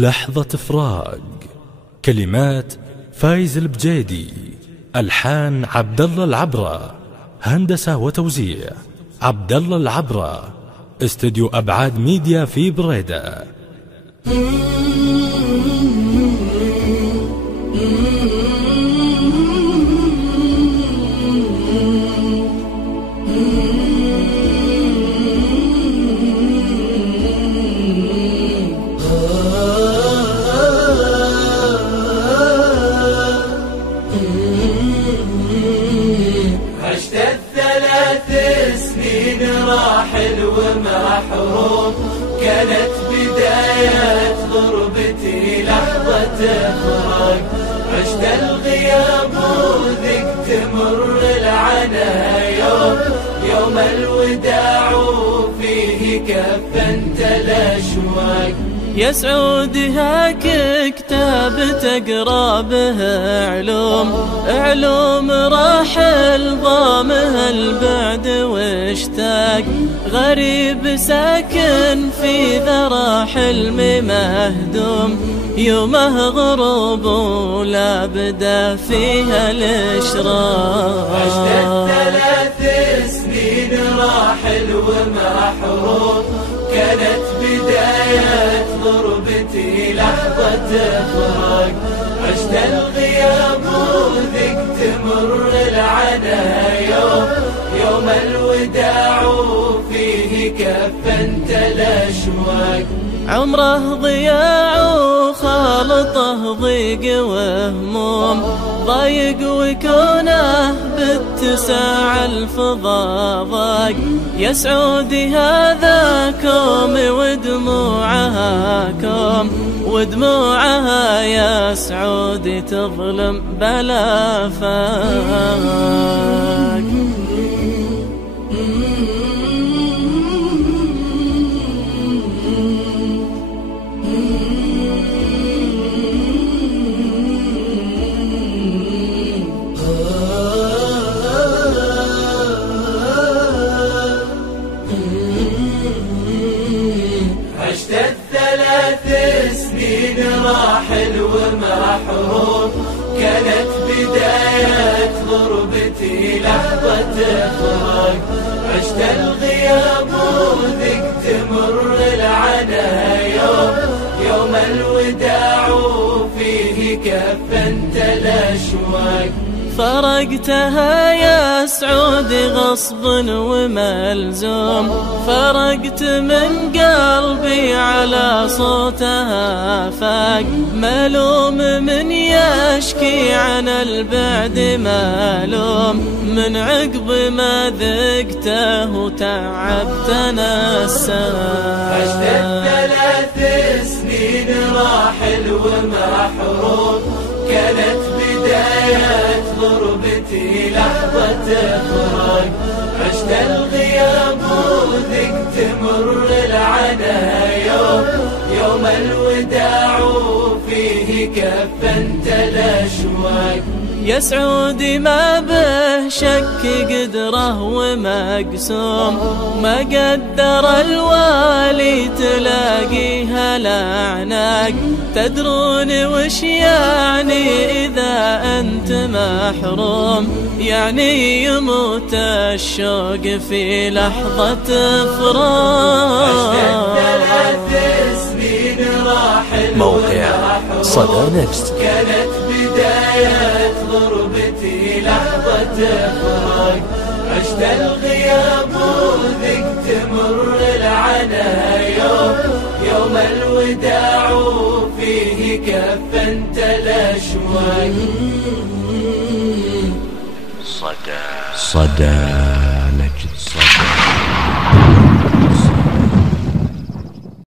لحظة فراق. كلمات فايز البجيدي، ألحان عبد الله العبرة، هندسة وتوزيع عبد الله العبرة، استوديو أبعاد ميديا في بريدة. عشت الثلاث سنين راحل ومحروم، كانت بداية غربتي لحظة فراق. عشت الغياب وذك تمر العنا يوم الوداع وفيه كفنت الأشواق. يا سعود هاك كتاب تقرا به علوم راحل ضامها البعد واشتاق. غريب ساكن في ذرى حلمي مهدوم، يومه غروب ولا بدا فيها الاشراق. عشت الثلاث سنين راحل ومحروم، كانت بداية غربتي لحظة فراق. عشت الغياب وذك تمر العنا يوم الوداع وفيه كفنت الأشواق. عمره ضياع وخالطه ضيق وهموم، ضايق وكونه باتساع الفضا ضاق. يا سعودي هذا كوم ودموعها كوم، ودموعها يا سعودي تظلم بلا فاق. عشت الثلاث سنين راحل ومحروم، كانت بداية غربتي لحظة فراق. عشت الغياب وذك تمر العنا يوم الوداع وفيه كفنت الأشواق. فرقتها يا سعودي غصب وملزوم، فرقت من قلبي على صوتها فاق. ملوم من يشكي عن البعد ملوم، من عقب ما ذقته وتعبتنا الساق. عشت الثلاث سنين راحل ومحروم، كانت بداية غربتي لحظة فراق. عشت الغياب وذك تمر العنا يوم الوداع وفيه كفنت الأشواق. يا سعودي ما به شك قدره ومقسوم، ما قدر الوالي تلاقيها الأعناق. تدرون وش يعني إذا أنت محروم؟ يعني يموت الشوق في لحظة فراق. موقع صدى نكست. كانت بداية غربتي لحظة فراق. عشت الغياب وذك تمر العنا يوم الوداع وفيه كفنت الأشواق. صدى نكست.